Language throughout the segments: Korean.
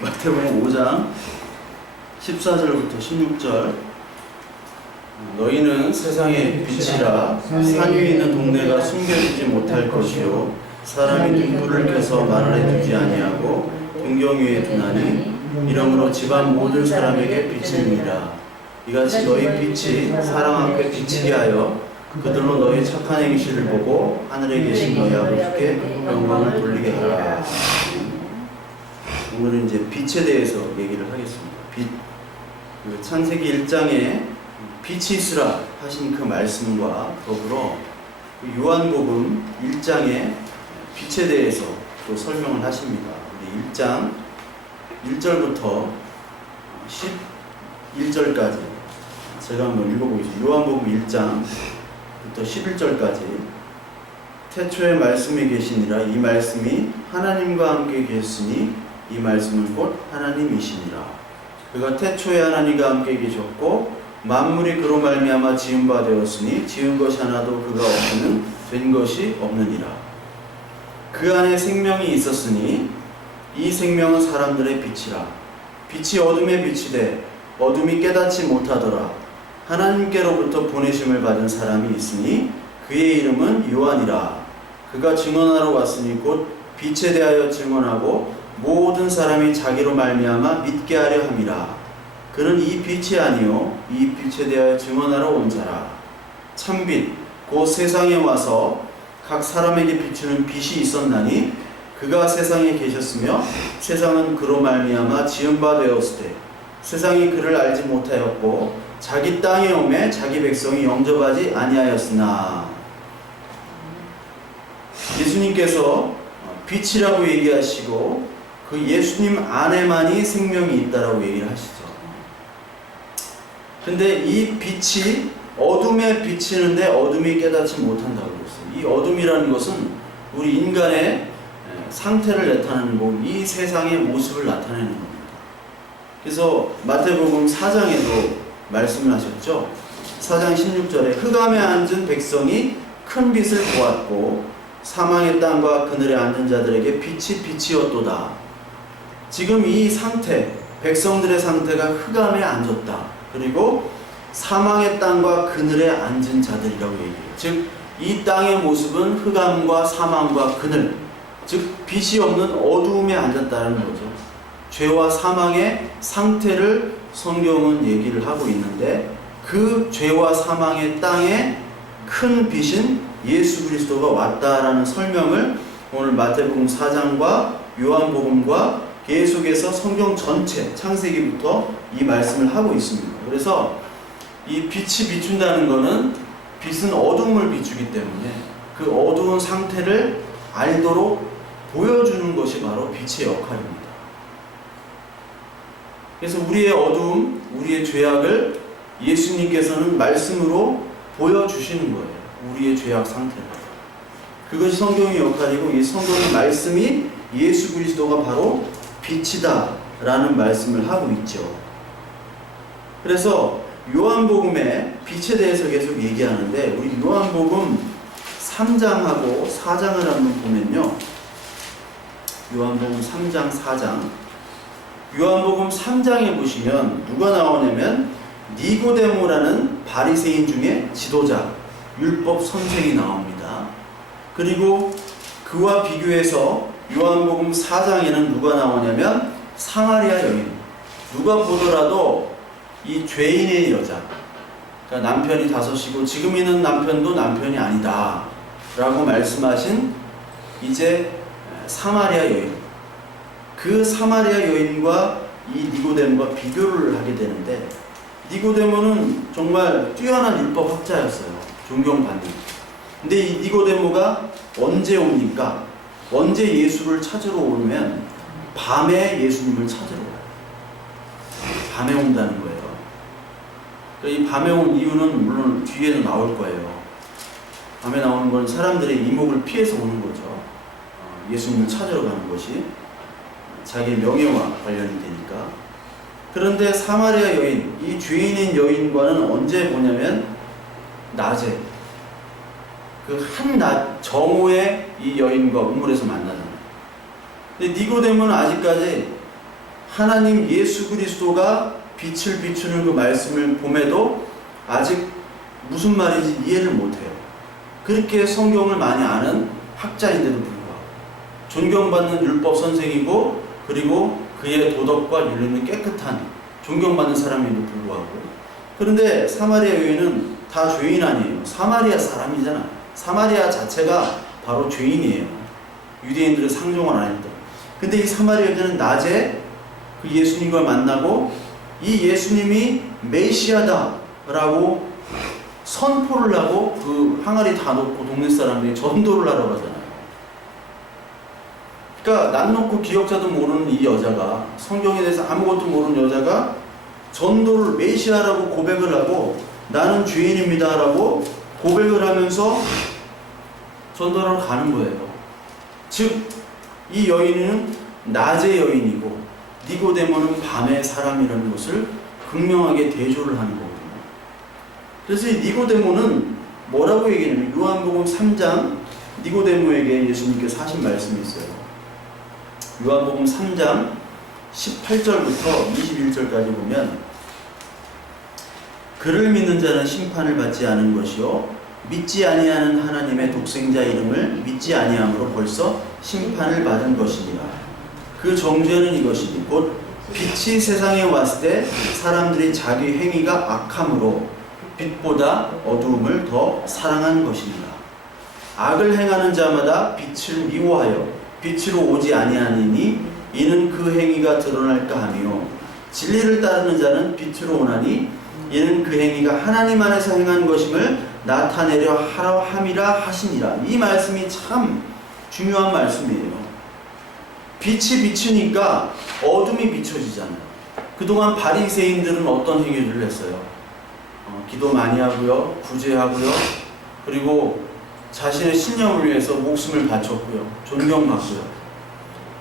마태복음 5장 14절부터 16절. 너희는 세상의 빛이라. 산 위에 있는 동네가 숨겨지지 못할 것이요 사람이 등불을 켜서 말 아래 두지 아니하고 등경 위에 두나니 이러므로 집안 모든 사람에게 비치느니라. 이같이 너희 빛이 사람 앞에 비치게 하여 그들로 너희 착한 행실을 보고 하늘에 계신 너희 아버지께 영광을 돌리게 하라. 오늘은 이제 빛에 대해서 얘기를 하겠습니다. 빛. 창세기 1장에 빛이 있으라 하신 그 말씀과 더불어 요한복음 1장에 빛에 대해서 또 설명을 하십니다. 우리 1장 1절부터 11절까지 제가 한번 읽어보겠습니다. 요한복음 1장부터 11절까지. 태초에 말씀이 계시니라. 이 말씀이 하나님과 함께 계셨으니 이 말씀은 곧 하나님이시니라. 그가 태초에 하나님과 함께 계셨고 만물이 그로 말미암아 지은 바 되었으니 지은 것이 하나도 그가 없이는 된 것이 없느니라. 그 안에 생명이 있었으니 이 생명은 사람들의 빛이라. 빛이 어둠에 비치되 어둠이 깨닫지 못하더라. 하나님께로부터 보내심을 받은 사람이 있으니 그의 이름은 요한이라. 그가 증언하러 왔으니 곧 빛에 대하여 증언하고 모든 사람이 자기로 말미암아 믿게 하려 함이라. 그는 이 빛이 아니요 이 빛에 대하여 증언하러 온 자라. 참빛 곧 세상에 와서 각 사람에게 비추는 빛이 있었나니 그가 세상에 계셨으며 세상은 그로 말미암아 지은 바 되었을 때 세상이 그를 알지 못하였고 자기 땅에 오매 자기 백성이 영접하지 아니하였으나. 예수님께서 빛이라고 얘기하시고 그 예수님 안에만이 생명이 있다라고 얘기를 하시죠. 근데 이 빛이 어둠에 비치는데 어둠이 깨닫지 못한다고 그랬어요. 이 어둠이라는 것은 우리 인간의 상태를 나타내는 거고 이 세상의 모습을 나타내는 겁니다. 그래서 마태복음 4장에도 말씀을 하셨죠. 4장 16절에 흑암에 앉은 백성이 큰 빛을 보았고 사망의 땅과 그늘에 앉은 자들에게 빛이 빛이었도다. 지금 이 상태, 백성들의 상태가 흑암에 앉았다. 그리고 사망의 땅과 그늘에 앉은 자들이라고 얘기해요. 즉, 이 땅의 모습은 흑암과 사망과 그늘, 즉 빛이 없는 어두움에 앉았다는 거죠. 죄와 사망의 상태를 성경은 얘기를 하고 있는데 그 죄와 사망의 땅에 큰 빛인 예수 그리스도가 왔다라는 설명을 오늘 마태복음 4장과 요한복음과 계속해서 성경 전체 창세기부터 이 말씀을 하고 있습니다. 그래서 이 빛이 비춘다는 것은 빛은 어둠을 비추기 때문에 그 어두운 상태를 알도록 보여주는 것이 바로 빛의 역할입니다. 그래서 우리의 어두움, 우리의 죄악을 예수님께서는 말씀으로 보여주시는 거예요. 우리의 죄악 상태를. 그것이 성경의 역할이고 이 성경의 말씀이 예수 그리스도가 바로 빛이다 라는 말씀을 하고 있죠. 그래서 요한복음에 빛에 대해서 계속 얘기하는데 우리 요한복음 3장하고 4장을 한번 보면요. 요한복음 3장 4장. 요한복음 3장에 보시면 누가 나오냐면 니고데모라는 바리새인 중에 지도자, 율법 선생이 나옵니다. 그리고 그와 비교해서 요한복음 4장에는 누가 나오냐면 사마리아 여인. 누가 보더라도 이 죄인의 여자, 그러니까 남편이 5이고 지금 있는 남편도 남편이 아니다 라고 말씀하신 이제 사마리아 여인. 그 사마리아 여인과 이 니고데모가 비교를 하게 되는데 니고데모는 정말 뛰어난 율법학자였어요. 존경받는. 근데 이 니고데모가 언제 옵니까? 언제 예수를 찾으러 오면 밤에 예수님을 찾으러 와요. 밤에 온다는 거예요. 이 밤에 온 이유는 물론 뒤에도 나올 거예요. 밤에 나오는 건 사람들의 이목을 피해서 오는 거죠. 예수님을 찾으러 가는 것이 자기의 명예와 관련이 되니까. 그런데 사마리아 여인, 이 죄인인 여인과는 언제 보냐면 낮에 그 한낮 정오에 이 여인과 우물에서 만나는 거예요. 근데 니고데모는 아직까지 하나님 예수 그리스도가 빛을 비추는 그 말씀을 봄에도 아직 무슨 말인지 이해를 못해요. 그렇게 성경을 많이 아는 학자인데도 불구하고 존경받는 율법 선생이고 그리고 그의 도덕과 윤리는 깨끗한 존경받는 사람임에도 불구하고 그런데 사마리아 여인은 다 죄인 아니에요. 사마리아 사람이잖아. 사마리아 자체가 바로 죄인이에요. 유대인들의 상종을 안 했던. 근데 이 사마리아 여인은 낮에 그 예수님과 만나고 이 예수님이 메시아다라고 선포를 하고 그 항아리 다 놓고 동네 사람들이 전도를 하러 가잖아요. 그러니까 난 놓고 기억자도 모르는 이 여자가 성경에 대해서 아무것도 모르는 여자가 전도를 메시아라고 고백을 하고 나는 죄인입니다 라고 고백을 하면서 전도하러 가는 거예요. 즉 이 여인은 낮의 여인이고 니고데모는 밤의 사람이라는 것을 극명하게 대조를 하는 거거든요. 그래서 이 니고데모는 뭐라고 얘기하냐면 요한복음 3장 니고데모에게 예수님께서 하신 말씀이 있어요. 요한복음 3장 18절부터 21절까지 보면 그를 믿는 자는 심판을 받지 않은 것이요 믿지 아니하는 하나님의 독생자 이름을 믿지 아니함으로 벌써 심판을 받은 것이니라. 그 정죄는 이것이니 곧 빛이 세상에 왔을 때 사람들이 자기 행위가 악함으로 빛보다 어두움을 더 사랑한 것이니라. 악을 행하는 자마다 빛을 미워하여 빛으로 오지 아니하니니 이는 그 행위가 드러날까 하며 진리를 따르는 자는 빛으로 오나니 이는 그 행위가 하나님 안에서 행한 것임을 나타내려 하라 함이라 하시니라. 이 말씀이 참 중요한 말씀이에요. 빛이 비추니까 어둠이 비춰지잖아요. 그동안 바리새인들은 어떤 행위를 했어요? 기도 많이 하고요, 구제하고요, 그리고 자신의 신념을 위해서 목숨을 바쳤고요, 존경받고요,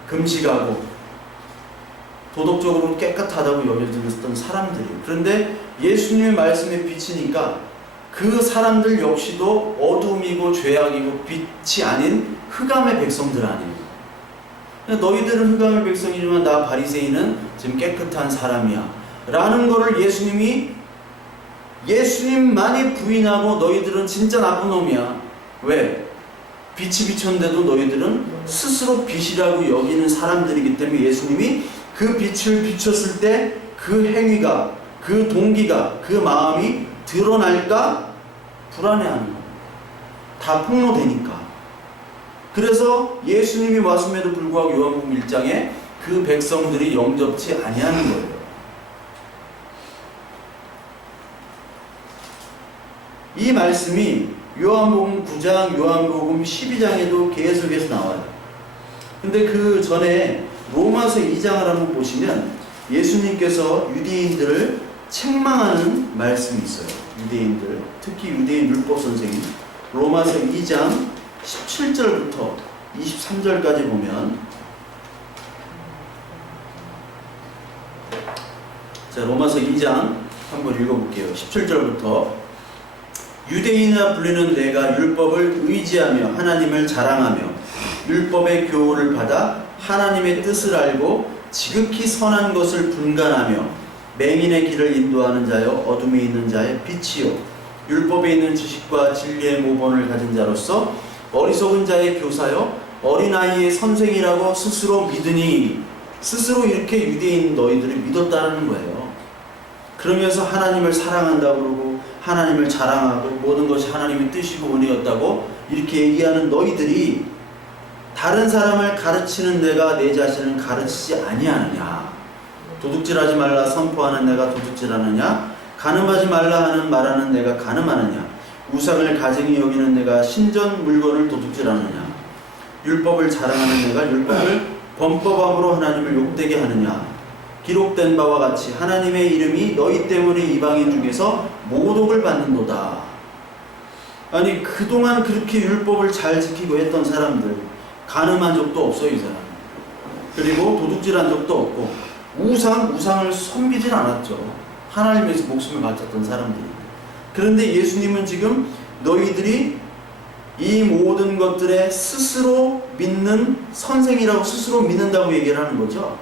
금식하고 도덕적으로 깨끗하다고 여겨졌던 사람들이. 그런데 예수님의 말씀에 비치니까 그 사람들 역시도 어둠이고 죄악이고 빛이 아닌 흑암의 백성들 아닙니까? 너희들은 흑암의 백성이지만 나 바리새인은 지금 깨끗한 사람이야 라는 거를 예수님만이 부인하고 너희들은 진짜 나쁜 놈이야. 왜? 빛이 비쳤는데도 너희들은 스스로 빛이라고 여기는 사람들이기 때문에 예수님이 그 빛을 비췄을 때 그 행위가, 그 동기가, 그 마음이 드러날까 불안해하는 거예요. 다 폭로되니까. 그래서 예수님이 왔음에도 불구하고 요한복음 1장에 그 백성들이 영접치 아니하는 거예요. 이 말씀이 요한복음 9장, 요한복음 12장에도 계속해서 나와요. 근데 그 전에 로마서 2장을 한번 보시면 예수님께서 유대인들을 책망하는 말씀이 있어요. 유대인들, 특히 유대인 율법 선생님. 로마서 2장 17절부터 23절까지 보면, 자, 로마서 2장 한번 읽어볼게요. 17절부터 유대인이라 불리는 내가 율법을 의지하며 하나님을 자랑하며 율법의 교훈을 받아 하나님의 뜻을 알고 지극히 선한 것을 분간하며 맹인의 길을 인도하는 자여 어둠에 있는 자의 빛이요 율법에 있는 지식과 진리의 모본을 가진 자로서 어리석은 자의 교사요 어린아이의 선생이라고 스스로 믿으니, 스스로 이렇게 유대인 너희들이 믿었다는 거예요. 그러면서 하나님을 사랑한다고 그러고 하나님을 자랑하고 모든 것이 하나님의 뜻이고 은혜였다고 이렇게 얘기하는 너희들이 다른 사람을 가르치는 내가 내 자신을 가르치지 아니하느냐? 도둑질하지 말라 선포하는 내가 도둑질하느냐? 간음하지 말라 하는 말하는 내가 간음하느냐? 우상을 가증히 여기는 내가 신전 물건을 도둑질하느냐? 율법을 자랑하는 내가 율법을 범법함으로 하나님을 욕되게 하느냐? 기록된 바와 같이 하나님의 이름이 너희 때문에 이방인 중에서 모독을 받는도다. 아니 그동안 그렇게 율법을 잘 지키고 했던 사람들 간음한 적도 없어요, 이 사람. 그리고 도둑질한 적도 없고 우상을 섬기진 않았죠. 하나님에서 목숨을 바쳤던 사람들이. 그런데 예수님은 지금 너희들이 이 모든 것들에 스스로 믿는 선생이라고 스스로 믿는다고 얘기를 하는 거죠.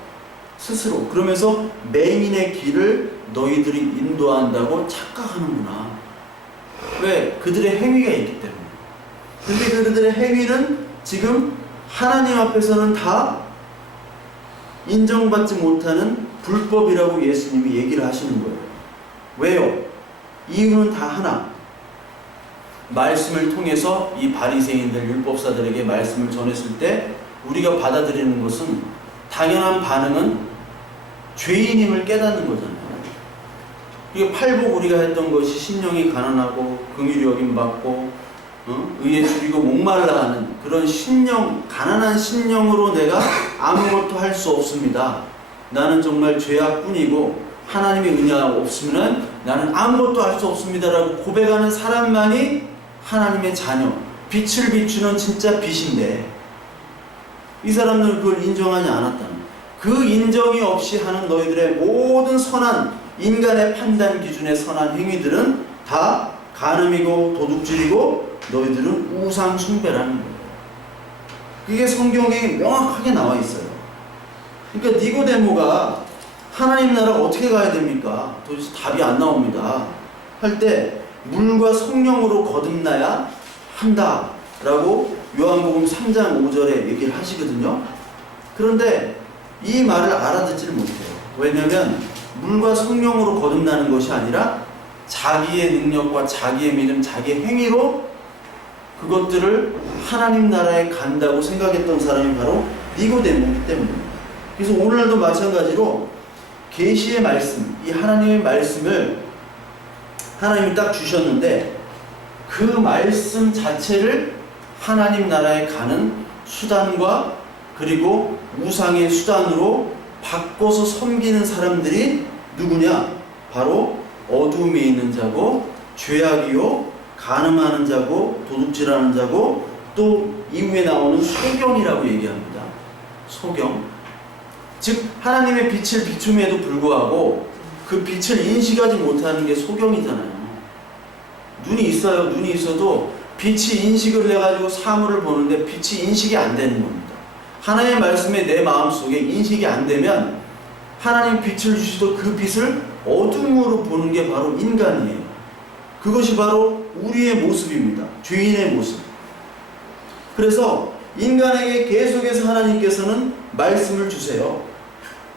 스스로. 그러면서 맹인의 길을 너희들이 인도한다고 착각하는구나. 왜? 그들의 행위가 있기 때문에. 근데 그들의 행위는 지금 하나님 앞에서는 다 인정받지 못하는 불법이라고 예수님이 얘기를 하시는 거예요. 왜요? 이유는 다 하나. 말씀을 통해서 이 바리새인들 율법사들에게 말씀을 전했을 때 우리가 받아들이는 것은 당연한 반응은 죄인임을 깨닫는 거잖아요. 이게 팔복 우리가 했던 것이 심령이 가난하고 긍휼히 여김받고 의에 줄이고 목말라 하는 그런 심령, 가난한 심령으로 내가 아무것도 할 수 없습니다. 나는 정말 죄악뿐이고 하나님의 은혜가 없으면 나는 아무것도 할 수 없습니다 라고 고백하는 사람만이 하나님의 자녀, 빛을 비추는 진짜 빛인데 이 사람들은 그걸 인정하지 않았다는, 그 인정이 없이 하는 너희들의 모든 선한 인간의 판단 기준의 선한 행위들은 다 간음이고 도둑질이고 너희들은 우상 숭배라는 거예요. 그게 성경에 명확하게 나와 있어요. 그러니까 니고데모가 하나님 나라가 어떻게 가야 됩니까? 도대체 답이 안 나옵니다. 할 때 물과 성령으로 거듭나야 한다 라고 요한복음 3장 5절에 얘기를 하시거든요. 그런데 이 말을 알아듣지를 못해요. 왜냐하면 물과 성령으로 거듭나는 것이 아니라 자기의 능력과 자기의 믿음, 자기의 행위로 그것들을 하나님 나라에 간다고 생각했던 사람이 바로 니고데모이기 때문입니다. 그래서 오늘날도 마찬가지로 계시의 말씀, 이 하나님의 말씀을 하나님이 딱 주셨는데 그 말씀 자체를 하나님 나라에 가는 수단과 그리고 우상의 수단으로 바꿔서 섬기는 사람들이 누구냐? 바로 어둠에 있는 자고 죄악이요 간음하는 자고 도둑질하는 자고 또 이후에 나오는 소경이라고 얘기합니다. 소경. 즉 하나님의 빛을 비춤에도 불구하고 그 빛을 인식하지 못하는 게 소경이잖아요. 눈이 있어요. 눈이 있어도 빛이 인식을 해가지고 사물을 보는데 빛이 인식이 안 되는 겁니다. 하나님의 말씀에 내 마음속에 인식이 안 되면 하나님 빛을 주시도 그 빛을 어둠으로 보는 게 바로 인간이에요. 그것이 바로 우리의 모습입니다. 죄인의 모습. 그래서 인간에게 계속해서 하나님께서는 말씀을 주세요.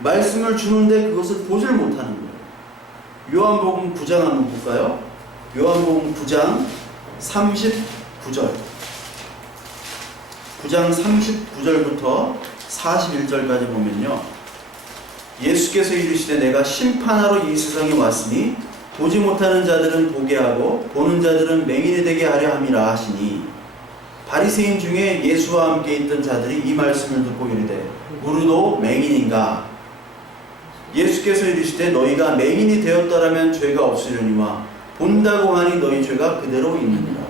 말씀을 주는데 그것을 보질 못하는 거예요. 요한복음 9장 한번 볼까요? 요한복음 9장 39절. 9장 39절부터 41절까지 보면요. 예수께서 이르시되 내가 심판하러 이 세상에 왔으니 보지 못하는 자들은 보게 하고 보는 자들은 맹인이 되게 하려 함이라 하시니 바리새인 중에 예수와 함께 있던 자들이 이 말씀을 듣고 이르되 우리도 맹인인가? 예수께서 이르시되 너희가 맹인이 되었더라면 죄가 없으려니와 본다고 하니 너희 죄가 그대로 있느니라.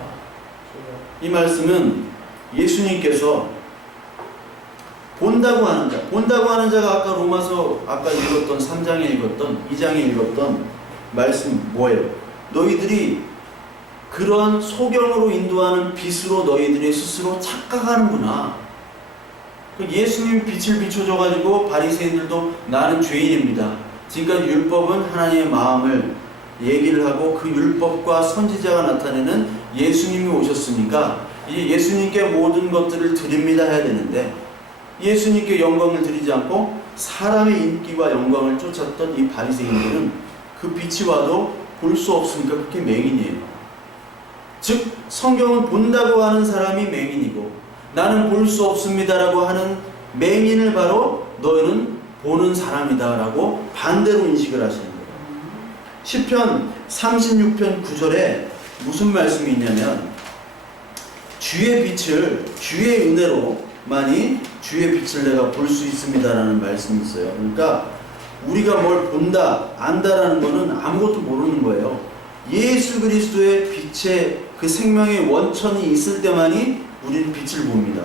이 말씀은 예수님께서 본다고 하는 자, 본다고 하는 자가 아까 로마서 아까 읽었던 3장에 읽었던 2장에 읽었던 말씀 뭐예요? 너희들이 그런 소경으로 인도하는 빛으로 너희들이 스스로 착각하는구나. 예수님 빛을 비춰줘가지고 바리새인들도 나는 죄인입니다. 지금까지 율법은 하나님의 마음을 얘기를 하고 그 율법과 선지자가 나타내는 예수님이 오셨으니까 이제 예수님께 모든 것들을 드립니다 해야 되는데 예수님께 영광을 드리지 않고 사람의 인기와 영광을 쫓았던 이 바리새인들은 그 빛이 와도 볼 수 없으니까 그렇게 맹인이에요. 즉 성경은 본다고 하는 사람이 맹인이고 나는 볼 수 없습니다라고 하는 맹인을 바로 너희는 보는 사람이다라고 반대로 인식을 하시는 거예요. 시편 36편 9절에 무슨 말씀이 있냐면 주의 빛을 주의 은혜로만이 주의 빛을 내가 볼 수 있습니다라는 말씀이 있어요. 그러니까 우리가 뭘 본다, 안다라는 것은 아무것도 모르는 거예요. 예수 그리스도의 빛의 그 생명의 원천이 있을 때만이 우리는 빛을 봅니다.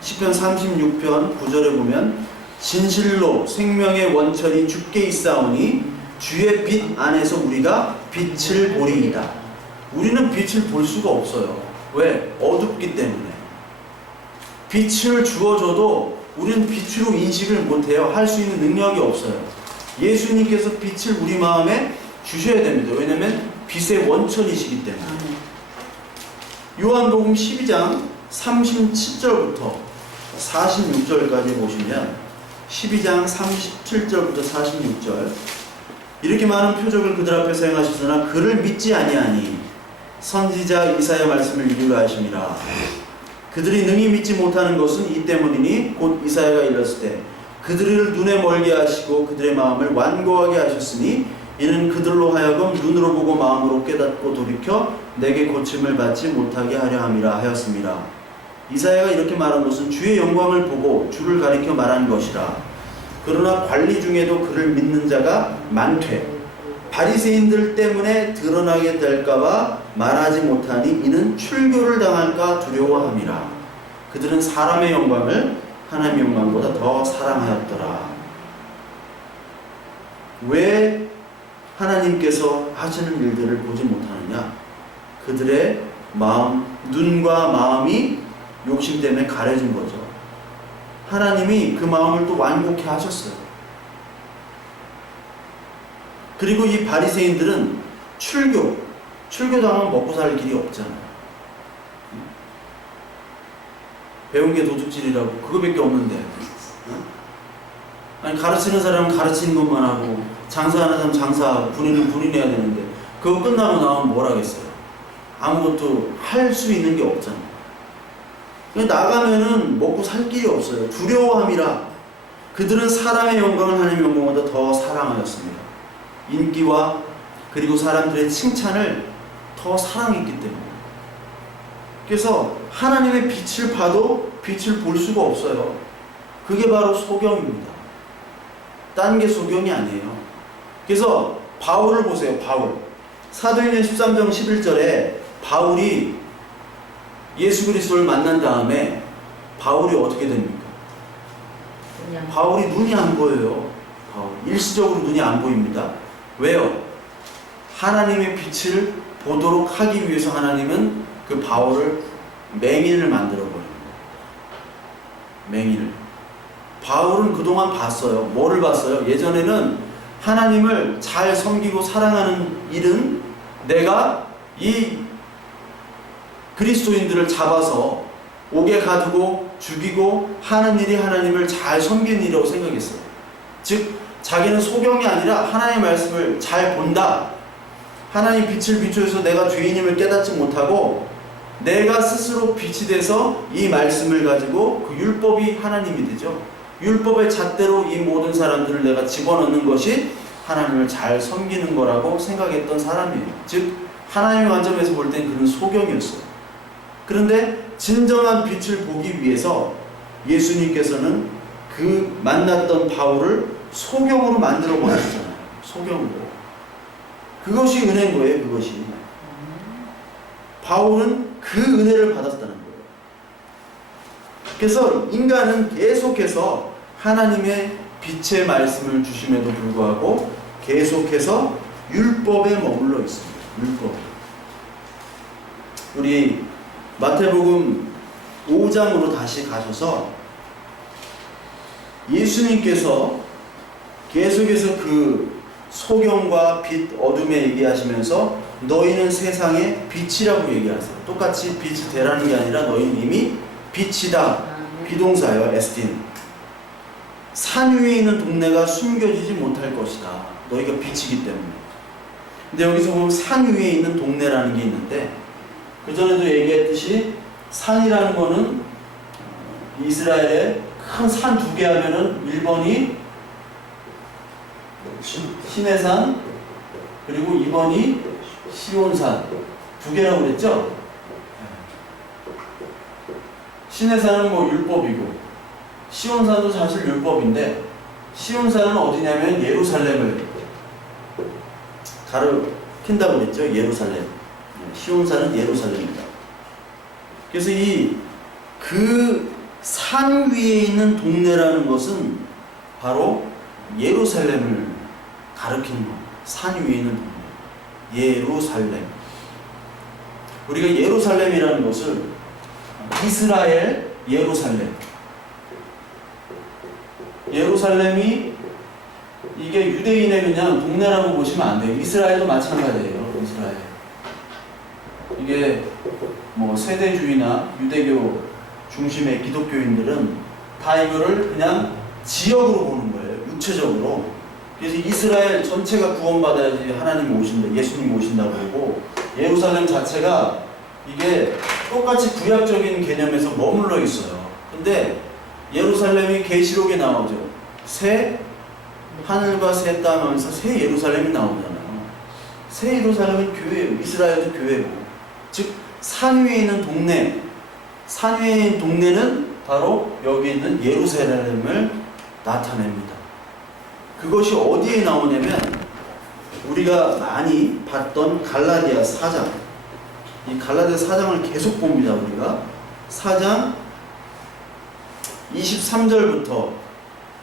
시편 36편 9절에 보면 진실로 생명의 원천이 주께 있사오니 주의 빛 안에서 우리가 빛을 보리이다. 우리는 빛을 볼 수가 없어요. 왜? 어둡기 때문에. 빛을 주어줘도 우리는 빛으로 인식을 못해요. 할 수 있는 능력이 없어요. 예수님께서 빛을 우리 마음에 주셔야 됩니다. 왜냐하면 빛의 원천이시기 때문에. 요한복음 12장 37절부터 46절까지 보시면 12장 37절부터 46절 이렇게 많은 표적을 그들 앞에서 행하셨으나 그를 믿지 아니하니 선지자 이사야 말씀을 이루려 하심이라. 그들이 능히 믿지 못하는 것은 이 때문이니 곧 이사야가 일렀을 때 그들을 눈에 멀게 하시고 그들의 마음을 완고하게 하셨으니 이는 그들로 하여금 눈으로 보고 마음으로 깨닫고 돌이켜 내게 고침을 받지 못하게 하려 함이라 하였습니다. 이사야가 이렇게 말한 것은 주의 영광을 보고 주를 가리켜 말한 것이라. 그러나 관리 중에도 그를 믿는 자가 많되 바리새인들 때문에 드러나게 될까봐 말하지 못하니 이는 출교를 당할까 두려워함이라. 그들은 사람의 영광을 하나님의 영광보다 더 사랑하였더라. 왜 하나님께서 하시는 일들을 보지 못하느냐? 그들의 마음, 눈과 마음이 욕심 때문에 가려진 거죠. 하나님이 그 마음을 또 완곡해 하셨어요. 그리고 이 바리새인들은 출교당하면 먹고 살 길이 없잖아요. 배운 게 도둑질이라고 그거밖에 없는데, 아니 가르치는 사람은 가르치는 것만 하고 장사하는 사람 장사하고 군인은 군인해야 되는데 그거 끝나고 나오면 뭘 하겠어요? 아무것도 할 수 있는 게 없잖아요. 나가면은 먹고 살 길이 없어요. 두려워함이라. 그들은 사람의 영광을 하나님의 영광보다 더 사랑하였습니다. 인기와 그리고 사람들의 칭찬을 더 사랑했기 때문에. 그래서 하나님의 빛을 봐도 빛을 볼 수가 없어요. 그게 바로 소경입니다. 딴 게 소경이 아니에요. 그래서 바울을 보세요. 바울. 사도행전 13장 11절에 바울이 예수 그리스도를 만난 다음에 바울이 어떻게 됩니까? 바울이 눈이 안 보여요. 일시적으로 눈이 안 보입니다. 왜요? 하나님의 빛을 보도록 하기 위해서 하나님은 그 바울을 맹인을 만들어 버립니다. 맹인을. 바울은 그동안 봤어요. 뭐를 봤어요? 예전에는 하나님을 잘 섬기고 사랑하는 일은 내가 이 그리스도인들을 잡아서 옥에 가두고 죽이고 하는 일이 하나님을 잘 섬기는 일이라고 생각했어요. 즉 자기는 소경이 아니라 하나님의 말씀을 잘 본다. 하나님 빛을 비추어서 내가 죄인임을 깨닫지 못하고 내가 스스로 빛이 돼서 이 말씀을 가지고 그 율법이 하나님이 되죠. 율법의 잣대로 이 모든 사람들을 내가 집어넣는 것이 하나님을 잘 섬기는 거라고 생각했던 사람이에요. 즉 하나님의 관점에서 볼 땐 그는 소경이었어요. 그런데 진정한 빛을 보기 위해서 예수님께서는 그 만났던 바울을 소경으로 만들어 버리셨잖아요. 소경으로. 그것이 은혜인 거예요. 그것이. 바울은 그 은혜를 받았다는 거예요. 그래서 인간은 계속해서 하나님의 빛의 말씀을 주심에도 불구하고 계속해서 율법에 머물러 있습니다. 율법. 우리 마태복음 5장으로 다시 가셔서 예수님께서 계속해서 그 소경과 빛, 어둠에 얘기하시면서 너희는 세상의 빛이라고 얘기하세요. 똑같이 빛이 되라는 게 아니라 너희는 이미 빛이다. 비동사예요. 에스틴. 산 위에 있는 동네가 숨겨지지 못할 것이다. 너희가 빛이기 때문에. 근데 여기서 보면 산 위에 있는 동네라는 게 있는데 그전에도 얘기했듯이 산이라는 거는 이스라엘에 큰 산 두 개 하면은 1번이 시내산 그리고 2번이 시온산 두 개라고 그랬죠? 시내산은 뭐 율법이고 시온산도 사실 율법인데 시온산은 어디냐면 예루살렘을 가리킨다고 그랬죠? 예루살렘. 시온산은 예루살렘입니다. 그래서 그 산 위에 있는 동네라는 것은 바로 예루살렘을 가리키는 겁니다. 산 위에 있는 동네. 예루살렘. 우리가 예루살렘이라는 것을 이스라엘 예루살렘 예루살렘이 이게 유대인의 그냥 동네라고 보시면 안 돼요. 이스라엘도 마찬가지예요. 이스라엘. 이게 뭐 세대주의나 유대교 중심의 기독교인들은 다 이거를 그냥 지역으로 보는 거예요. 육체적으로. 그래서 이스라엘 전체가 구원받아야지 하나님이 오신다, 예수님이 오신다고 하고, 예루살렘 자체가 이게 똑같이 구약적인 개념에서 머물러 있어요. 근데 예루살렘이 계시록에 나오죠. 새 하늘과 새 땅 하면서 새 예루살렘이 나오잖아요. 새 예루살렘은 교회예요. 이스라엘도 교회고. 즉, 산 위에 있는 동네, 산 위에 있는 동네는 바로 여기 있는 예루살렘을 나타냅니다. 그것이 어디에 나오냐면 우리가 많이 봤던 갈라디아 4장, 이 갈라디아 4장을 계속 봅니다. 우리가 4장 23절부터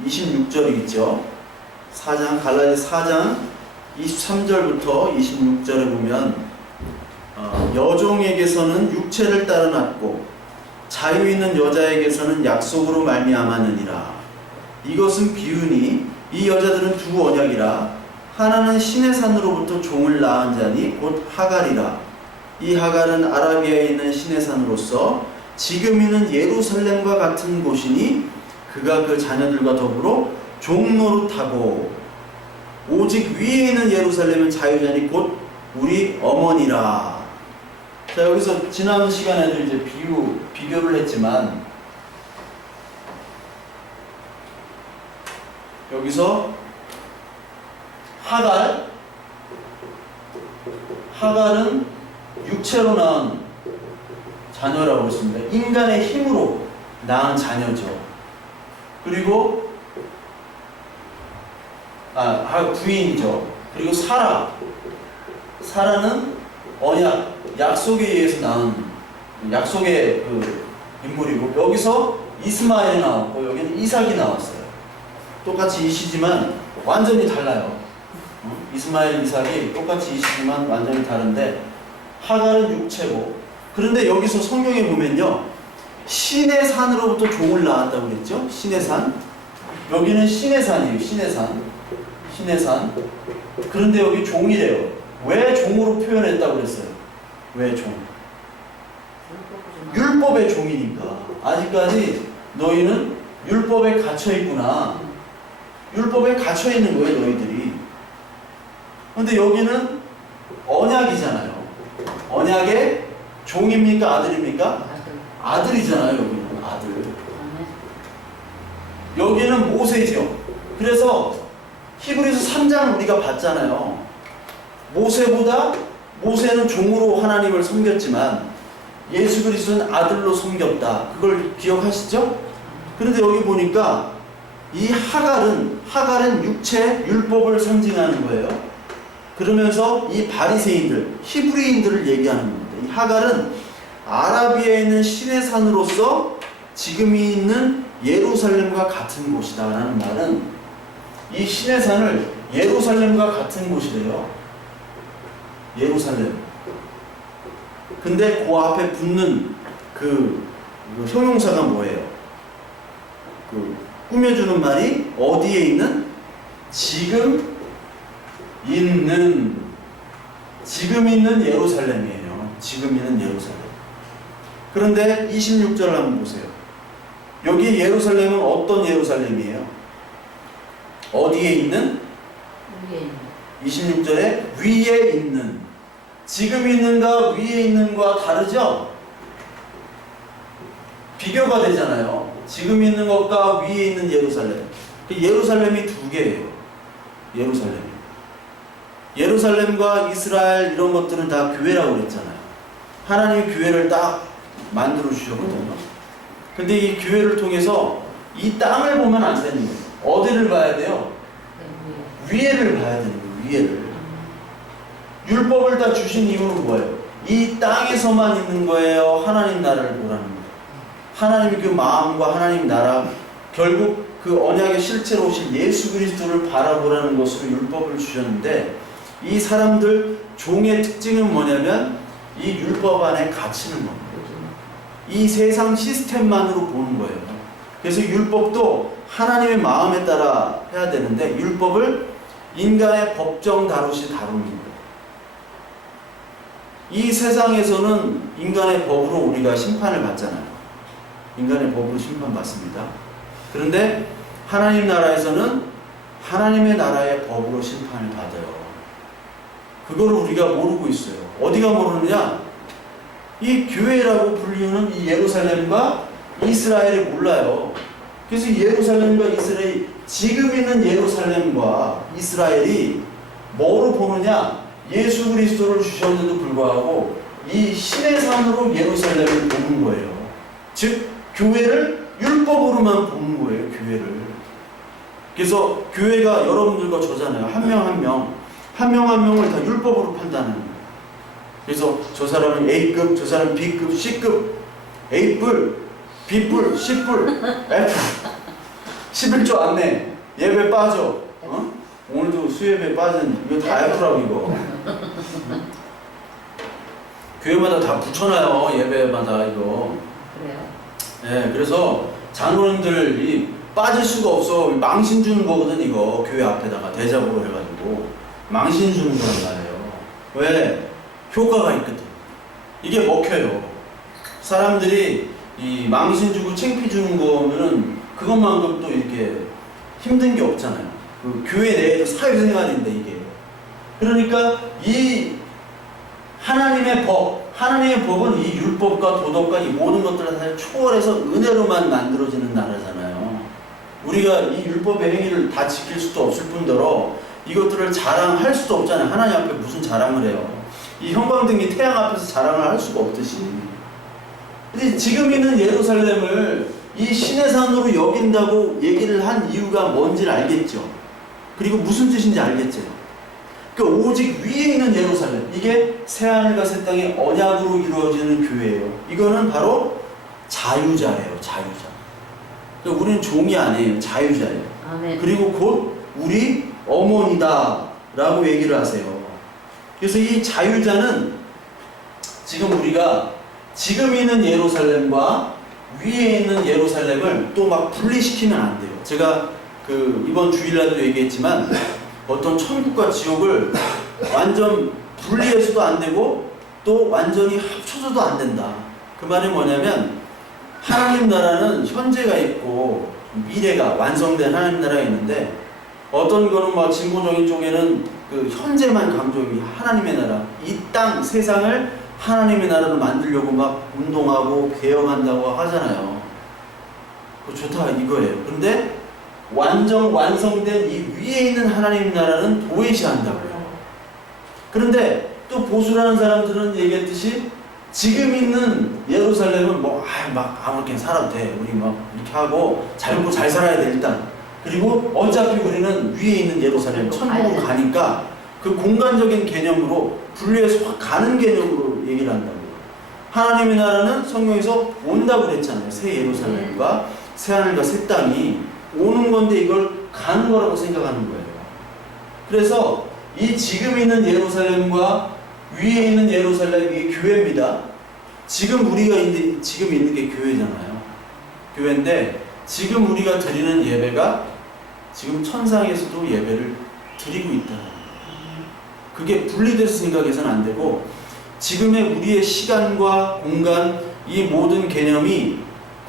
26절이 있죠. 갈라디아 4장 23절부터 26절에 보면 여종에게서는 육체를 따라 났고 자유 있는 여자에게서는 약속으로 말미암았느니라. 이것은 비유니 이 여자들은 두 언약이라. 하나는 신의 산으로부터 종을 낳은 자니 곧 하갈이라. 이 하갈은 아라비아에 있는 신의 산으로서 지금 있는 예루살렘과 같은 곳이니 그가 그 자녀들과 더불어 종노릇하고 오직 위에 있는 예루살렘은 자유자니 곧 우리 어머니라. 자, 여기서 지난 시간에도 이제 비교를 했지만 여기서 하갈은 육체로 낳은 자녀라고 했습니다. 인간의 힘으로 낳은 자녀죠. 그리고 부인이죠. 그리고 사라는 언약, 약속에 의해서 낳은 약속의 그 인물이고, 여기서 이스마엘이 나왔고 여기는 이삭이 나왔어요. 똑같이 이시지만 완전히 달라요. 이스마엘, 이삭이 똑같이 이시지만 완전히 다른데 하갈은 육체고, 그런데 여기서 성경에 보면요, 신의 산으로부터 종을 낳았다고 그랬죠? 신의 산. 여기는 신의 산이에요. 신의 산. 그런데 여기 종이래요. 왜 종으로 표현했다고 그랬어요? 왜 종? 율법의 종이니까. 아직까지 너희는 율법에 갇혀있구나. 율법에 갇혀있는 거예요, 너희들이. 근데 여기는 언약이잖아요. 언약의 종입니까? 아들입니까? 아들이잖아요. 여기는 아들. 여기는 모세죠. 그래서 히브리서 3장 우리가 봤잖아요. 모세는 종으로 하나님을 섬겼지만 예수 그리스도는 아들로 섬겼다. 그걸 기억하시죠? 그런데 여기 보니까 이 하갈은 육체 율법을 상징하는 거예요. 그러면서 이 바리새인들, 히브리인들을 얘기하는 겁니다. 이 하갈은 아라비아에 있는 신의 산으로서 지금 있는 예루살렘과 같은 곳이다 라는 말은, 이 신의 산을 예루살렘과 같은 곳이래요. 예루살렘. 근데 그 앞에 붙는 그 형용사가 뭐예요? 꾸며주는 말이 어디에 있는? 지금 있는 예루살렘이에요. 지금 있는 예루살렘. 그런데 26절을 한번 보세요. 여기 예루살렘은 어떤 예루살렘이에요? 어디에 있는? 26절에 위에 있는. 지금 있는가 위에 있는가 다르죠? 비교가 되잖아요. 지금 있는 것과 위에 있는 예루살렘. 예루살렘이 두 개예요. 예루살렘과 이스라엘 이런 것들은 다 교회라고 그랬잖아요. 하나님이 교회를 딱 만들어 주셨거든요. 근데 이 교회를 통해서 이 땅을 보면 안 되는 거예요. 어디를 봐야 돼요? 위에를 봐야 되는 거예요. 위에를. 율법을 다 주신 이유는 뭐예요? 이 땅에서만 있는 거예요? 하나님 나라를 보라는 거예요. 하나님의 그 마음과 하나님 나라, 결국 그 언약의 실체로 오신 예수 그리스도를 바라보라는 것으로 율법을 주셨는데, 이 사람들 종의 특징은 뭐냐면 이 율법 안에 갇히는 겁니다. 이 세상 시스템만으로 보는 거예요. 그래서 율법도 하나님의 마음에 따라 해야 되는데 율법을 인간의 법정 다루시 다루는 거예요. 이 세상에서는 인간의 법으로 우리가 심판을 받잖아요. 인간의 법으로 심판받습니다. 그런데 하나님 나라에서는 하나님의 나라의 법으로 심판을 받아요. 그거를 우리가 모르고 있어요. 어디가 모르느냐? 이 교회라고 불리는 이 예루살렘과 이스라엘이 몰라요. 그래서 예루살렘과 이스라엘이, 지금 있는 예루살렘과 이스라엘이 뭐로 보느냐? 예수 그리스도를 주셨는데도 불구하고 이 신의 산으로 예루살렘을 보는 거예요. 즉 교회를 율법으로만 보는 거예요. 교회를. 그래서 교회가 여러분들과 저잖아요. 한 명 한 명을 다 율법으로 판단하는 거예요. 그래서 저 사람은 A급, 저 사람은 B급, C급, A뿔, B뿔, C뿔, F 11조 안내, 예배 빠져. 어? 오늘도 수예배 빠진 이거 다 F라고 이거. 교회마다 다 붙여놔요. 예배마다 이거. 그래요? 네, 그래서 장로님들이 빠질 수가 없어. 망신 주는 거거든 이거. 교회 앞에다가 대자보로 해가지고 망신 주는 거란 말이에요. 왜? 효과가 있거든. 이게 먹혀요. 사람들이 이 망신 주고 창피 주는 거면은 그것만큼 또 이렇게 힘든 게 없잖아요. 그 교회 내에도 사회생활인데 이게. 그러니까 이 하나님의 법은 이 율법과 도덕과 이 모든 것들을 다 초월해서 은혜로만 만들어지는 나라잖아요. 우리가 이 율법의 행위를 다 지킬 수도 없을 뿐더러 이것들을 자랑할 수도 없잖아요. 하나님 앞에 무슨 자랑을 해요. 이 형광등이 태양 앞에서 자랑을 할 수가 없듯이. 근데 지금 있는 예루살렘을 이 신의 산으로 여긴다고 얘기를 한 이유가 뭔지를 알겠죠. 그리고 무슨 뜻인지 알겠죠. 그러니까 오직 위에 있는 예루살렘, 이게 새하늘과 새 땅의 언약으로 이루어지는 교회예요. 이거는 바로 자유자예요. 자유자. 그러니까 우리는 종이 아니에요. 자유자예요. 아멘. 그리고 곧 우리 어머니다 라고 얘기를 하세요. 그래서 이 자유자는 지금 우리가 지금 있는 예루살렘과 위에 있는 예루살렘을 또 막 분리시키면 안 돼요. 제가 그 이번 주일날도 얘기했지만 어떤 천국과 지옥을 완전 분리해서도 안 되고 또 완전히 합쳐서도 안 된다. 그 말이 뭐냐면 하나님 나라는 현재가 있고 미래가 완성된 하나님 나라가 있는데 어떤 거는 막 진보적인 쪽에는 그 현재만 강조하기 하나님의 나라, 이 땅 세상을 하나님의 나라로 만들려고 막 운동하고 개혁한다고 하잖아요. 그거 좋다 이거예요. 그런데 완성된 이 위에 있는 하나님 나라는 도외시한다고요. 그런데 또 보수라는 사람들은 얘기했듯이 지금 있는 예루살렘은 막 아무렇게 살아도 돼. 우리 막 이렇게 하고 잘 먹고 잘 살아야 돼 일단. 그리고 어차피 우리는 위에 있는 예루살렘 천국으로 가니까 그 공간적인 개념으로 분리해서 확 가는 개념으로 얘기를 한다고요. 하나님의 나라는 성경에서 온다고 그랬잖아요. 새 예루살렘과 새 하늘과 새 땅이 오는 건데 이걸 가는 거라고 생각하는 거예요. 그래서 이 지금 있는 예루살렘과 위에 있는 예루살렘이 교회입니다. 지금 우리가 지금 있는 게 교회잖아요. 교회인데 지금 우리가 드리는 예배가 지금 천상에서도 예배를 드리고 있다. 그게 분리돼서 생각해서는 안 되고 지금의 우리의 시간과 공간 이 모든 개념이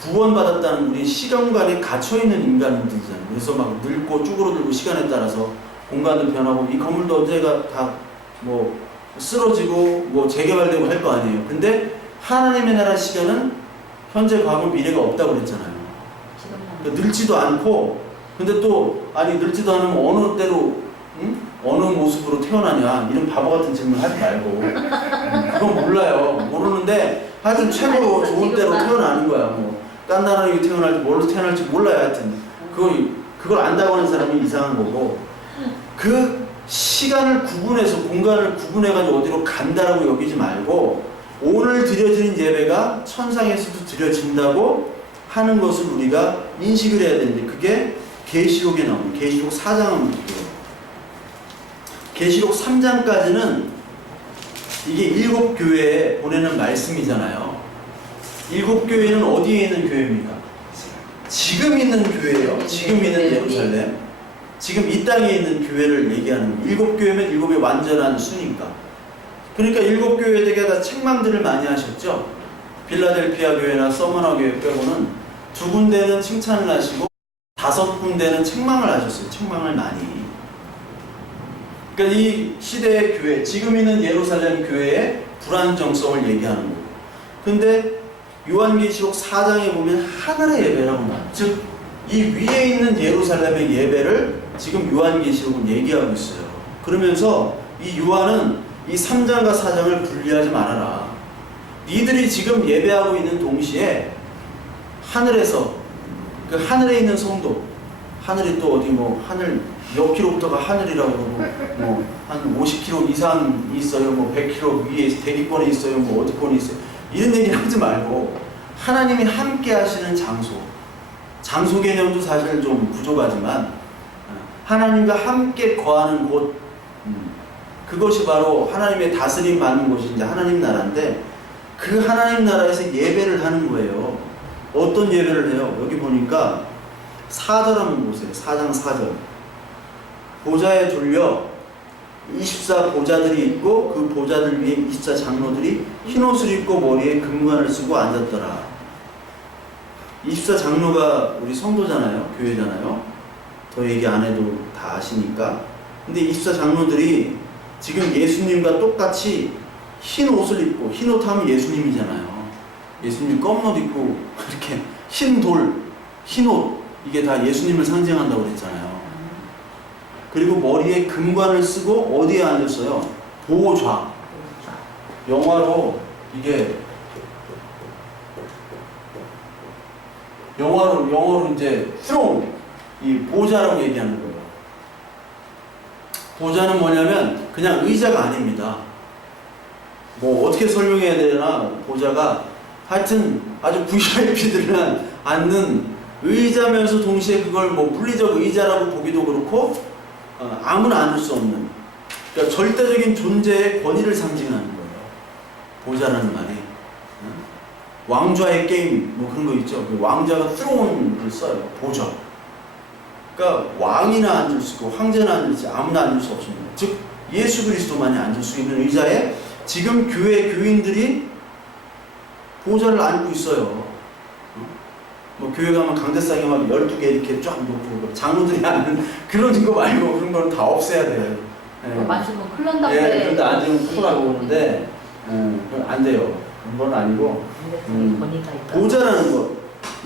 구원받았다는 우리 시간관에 갇혀있는 인간들이잖아요. 그래서 막 늙고 쭈그러들고 시간에 따라서 공간도 변하고 이 건물도 언제가 다 뭐 쓰러지고 뭐 재개발되고 할 거 아니에요. 근데 하나님의 나라 시간은 현재, 과거, 미래가 없다고 그랬잖아요. 그러니까 늙지도 않고 근데 또 아니 늙지도 않으면 어느 때로 어느 모습으로 태어나냐 이런 바보 같은 질문 하지 말고 그건 몰라요. 모르는데 하여튼 최고로 좋은 때로 태어나는 거야. 뭐 깐나라하게 태어날지 뭘로 태어날지 몰라요. 하여튼 그걸 안다고 하는 사람이 이상한 거고 그 시간을 구분해서 공간을 구분해가지고 어디로 간다라고 여기지 말고 오늘 드려지는 예배가 천상에서도 드려진다고 하는 것을 우리가 인식을 해야 되는데 그게 계시록에 나오는 계시록 4장을 볼게요. 계시록 3장까지는 이게 7교회에 보내는 말씀이잖아요. 7교회는 어디에 있는 교회입니까? 지금 있는 교회예요. 지금 있는 예루살렘. 지금 이 땅에 있는 교회를 얘기하는 거예요. 7교회면 7의 완전한 수니까. 그러니까 7교회에게 다 책망들을 많이 하셨죠. 빌라델피아 교회나 서머나 교회 빼고는 2군데는 칭찬을 하시고 5군데는 책망을 하셨어요. 책망을 많이. 그러니까 이 시대의 교회, 지금 있는 예루살렘 교회의 불안정성을 얘기하는 거예요. 근데 요한계시록 4장에 보면 하늘의 예배라고 나와요. 즉, 이 위에 있는 예루살렘의 예배를 지금 요한계시록은 얘기하고 있어요. 그러면서 이 요한은 이 3장과 4장을 분리하지 말아라. 니들이 지금 예배하고 있는 동시에 하늘에서 그 하늘에 있는 성도, 하늘이 또 어디 뭐 하늘 몇 킬로부터가 하늘이라고 그러고 뭐 한 50킬로 이상 있어요. 뭐 100킬로 위에 대기권에 있어요. 뭐 어디권에 있어요. 이런 얘기를 하지 말고 하나님이 함께 하시는 장소 개념도 사실 좀 부족하지만 하나님과 함께 거하는 곳, 그것이 바로 하나님의 다스림 받는 곳이 이제 하나님 나라인데 그 하나님 나라에서 예배를 하는 거예요. 어떤 예배를 해요? 여기 보니까 4절 한번 보세요. 4장 4절. 보좌에 둘려 24 보좌들이 있고 그 보좌들 위에 24 장로들이 흰옷을 입고 머리에 금관을 쓰고 앉았더라. 24 장로가 우리 성도잖아요. 교회잖아요. 더 얘기 안 해도 다 아시니까. 근데 24 장로들이 지금 예수님과 똑같이 흰 옷을 입고, 흰 옷 하면 예수님이잖아요. 예수님 검은 옷 입고 이렇게 흰 돌, 흰 옷, 이게 다 예수님을 상징한다고 그랬잖아요. 그리고 머리에 금관을 쓰고 어디에 앉았어요? 보좌. 영화로 이게 영어로 이제 throne, 이 보좌라고 얘기하는 거예요. 보좌는 뭐냐면 그냥 의자가 아닙니다. 뭐 어떻게 설명해야 되나, 보좌가 하여튼 아주 VIP들은 앉는 의자면서 동시에 그걸 뭐 물리적 의자라고 보기도 그렇고 아무나 앉을 수 없는, 그러니까 절대적인 존재의 권위를 상징하는 거예요. 보좌라는 말이. 왕좌의 게임 뭐 그런 거 있죠. 왕자가 throne을 써요. 보좌. 그러니까 왕이나 앉을 수 있고 황제나 앉을 수 있고 아무나 앉을 수 없습니다. 즉 예수 그리스도만이 앉을 수 있는 의자에 지금 교회 교인들이 보좌를 앉고 있어요. 뭐 교회 가면 강대상에 막 12개 이렇게 쫙 놓고 장로들이 앉는 그런 거 말고 그런 건 다 없애야 돼요. 예. 맞으면 큰일 난다고. 예, 그런데 앉으면 큰일 나고 그러는데 안 돼요. 그건 아니고 보좌라는 것.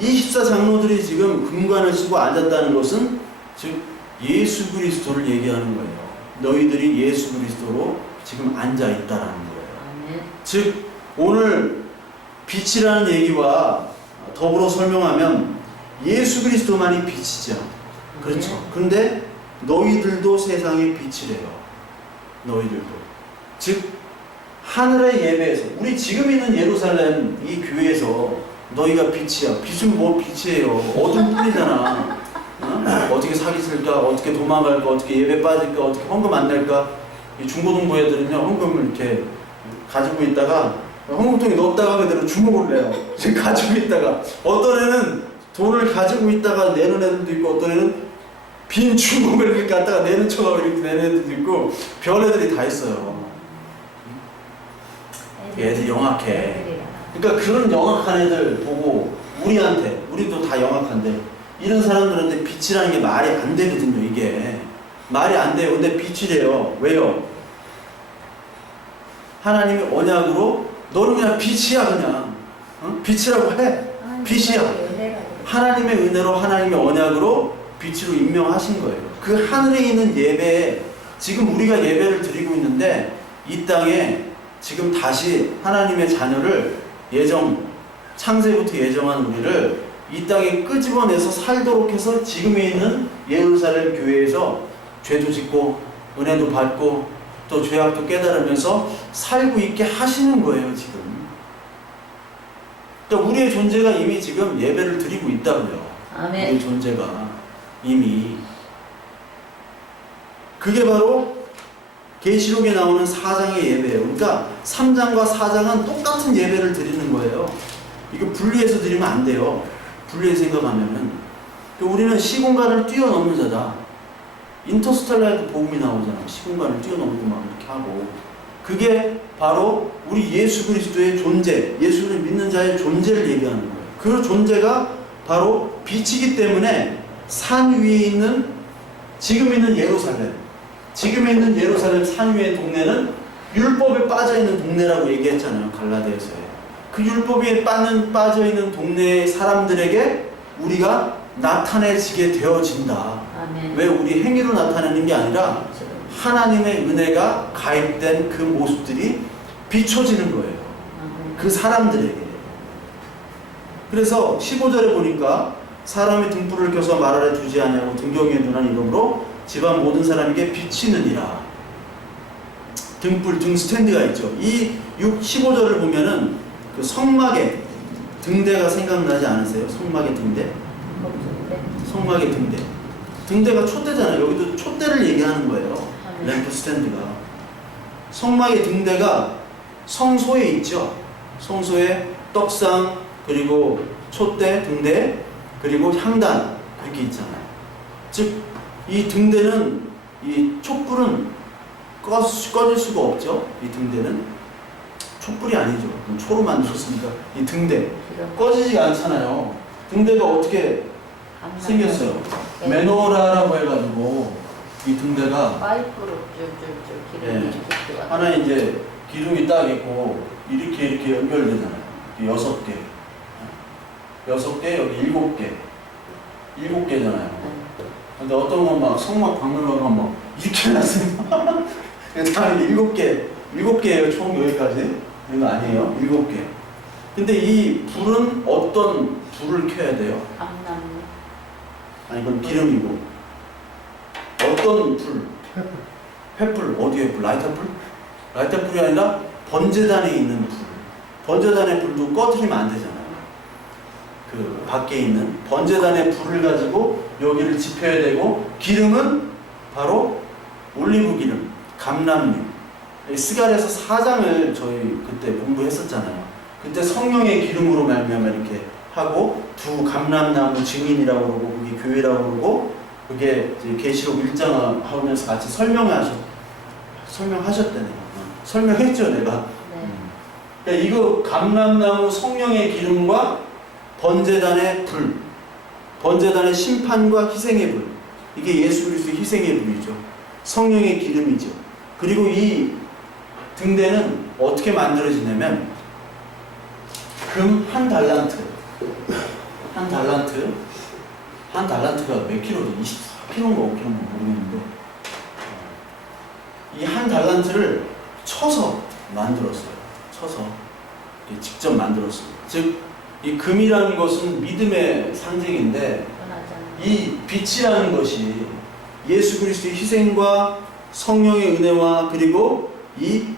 24 장로들이 지금 금관을 쓰고 앉았다는 것은 즉 예수 그리스도를 얘기하는 거예요. 너희들이 예수 그리스도로 지금 앉아 있다라는 거예요. 즉 오늘 빛이라는 얘기와 더불어 설명하면 예수 그리스도만이 빛이죠. 그렇죠. 근데 너희들도 세상의 빛이래요. 너희들도. 즉 하늘의 예배에서, 우리 지금 있는 예루살렘 이 교회에서 너희가 빛이야. 빛은 뭐 빛이에요. 어둠뿐이잖아. 어떻게 사기 쓸까? 어떻게 도망갈까? 어떻게 예배 빠질까? 어떻게 헌금 안 낼까? 이 중고등부 애들은요, 헌금을 이렇게 가지고 있다가 헌금통에 넣었다가 그대로 주먹을 내요. 지금 가지고 있다가 어떤 애는 돈을 가지고 있다가 내는 애들도 있고 어떤 애는 빈 주먹을 이렇게 갖다가 내는 척하고 이렇게 내는 애들도 있고 별 애들이 다 있어요. 애들이 영악해. 그러니까 그런 영악한 애들 보고 우리도 다 영악한데 이런 사람들한테 빛이라는 게 말이 안 되거든요. 이게 말이 안 돼요. 근데 빛이래요. 왜요? 하나님이 언약으로 너는 그냥 빛이야. 그냥 빛이라고 해. 빛이야. 하나님의 은혜로 하나님의 언약으로 빛으로 임명하신 거예요. 그 하늘에 있는 예배에 지금 우리가 예배를 드리고 있는데 이 땅에 지금 다시 하나님의 자녀를 창세부터 예정한 우리를 이 땅에 끄집어내서 살도록 해서 지금에 있는 예루살렘 교회에서 죄도 짓고 은혜도 받고 또 죄악도 깨달으면서 살고 있게 하시는 거예요. 지금. 그러니까 우리의 존재가 이미 지금 예배를 드리고 있다고요. 아멘. 우리의 존재가 이미. 그게 바로 계시록에 나오는 4장의 예배예요. 그러니까 3장과 4장은 똑같은 예배를 드리는 거예요. 이거 분리해서 드리면 안 돼요. 분리해 생각하면은 우리는 시공간을 뛰어넘는 자다. 인터스텔라에도 복음이 나오잖아요. 시공간을 뛰어넘고 막 이렇게 하고, 그게 바로 우리 예수 그리스도의 존재, 예수를 믿는 자의 존재를 얘기하는 거예요. 그 존재가 바로 빛이기 때문에 산 위에 있는, 지금 있는 예루살렘 산 위의 동네는 율법에 빠져있는 동네라고 얘기했잖아요. 갈라디아서에. 그 율법에 빠져있는 동네의 사람들에게 우리가 나타내지게 되어진다. 아멘. 왜 우리 행위로 나타내는 게 아니라 그렇죠. 하나님의 은혜가 가입된 그 모습들이 비춰지는 거예요. 아멘. 그 사람들에게. 그래서 15절에 보니까 사람이 등불을 켜서 말 아래 두지 아니하고 등경에 두는 이름으로 집안 모든 사람에게 비치느니라. 등불, 등 스탠드가 있죠. 이 15절을 보면은 그 성막의 등대가 생각나지 않으세요? 성막의 등대? 성막의 등대. 등대가 촛대잖아요. 여기도 촛대를 얘기하는 거예요. 램프 스탠드가. 성막의 등대가 성소에 있죠. 성소에 떡상, 그리고 촛대, 등대, 그리고 향단, 그렇게 있잖아요. 즉, 이 등대는, 이 촛불은 꺼질 수가 없죠. 이 등대는. 촛불이 아니죠. 초로 만들었으니까. 이 등대. 꺼지지가 않잖아요. 등대가 어떻게 생겼어요? 메노라라고 해가지고, 이 등대가 파이프로 쭉쭉쭉 기름이 예. 이렇게 들어가요. 하나 이제 기둥이 딱 있고 이렇게 연결되잖아요. 6개, 6개, 여기 7개잖아요. 근데 어떤 건 막 성막 박물관 막 이렇게 해놨어요. 다른 7개예요. 총 여기까지. 이거 아니에요. 7개. 근데 이 불은 어떤 불을 켜야 돼요? 암나무. 아니, 이건 기름이고. 어떤 불? 횃불. 어디에 불? 라이터 불? 라이터 불이 아니라 번제단에 있는 불. 번제단의 불도 꺼트리면 안 되잖아요. 그 밖에 있는 번제단의 불을 가지고 여기를 지펴야 되고, 기름은 바로 올리브 기름, 감람유. 스갈에서 4장을 저희 그때 공부했었잖아요. 그때 성령의 기름으로 말미암아 이렇게 하고, 두 감람나무 증인이라고 그러고, 그게 교회라고 그러고, 그게 계시록 1장 하면서 같이 설명하셨다네요. 설명했죠, 내가. 네. 그러니까 이거 감람나무 성령의 기름과 번제단의 불, 번제단의 심판과 희생의 불, 이게 예수 그리스도의 희생의 불이죠. 성령의 기름이죠. 그리고 이 등대는 어떻게 만들어지냐면, 금 한 달란트, 한 달란트가 몇 킬로죠? 24킬로인가 5킬로인가 모르겠는데, 이 한 달란트를 쳐서 만들었어요. 쳐서 직접 만들었어요. 즉, 이 금이라는 것은 믿음의 상징인데, 이 빛이라는 것이 예수 그리스도의 희생과 성령의 은혜와 그리고 이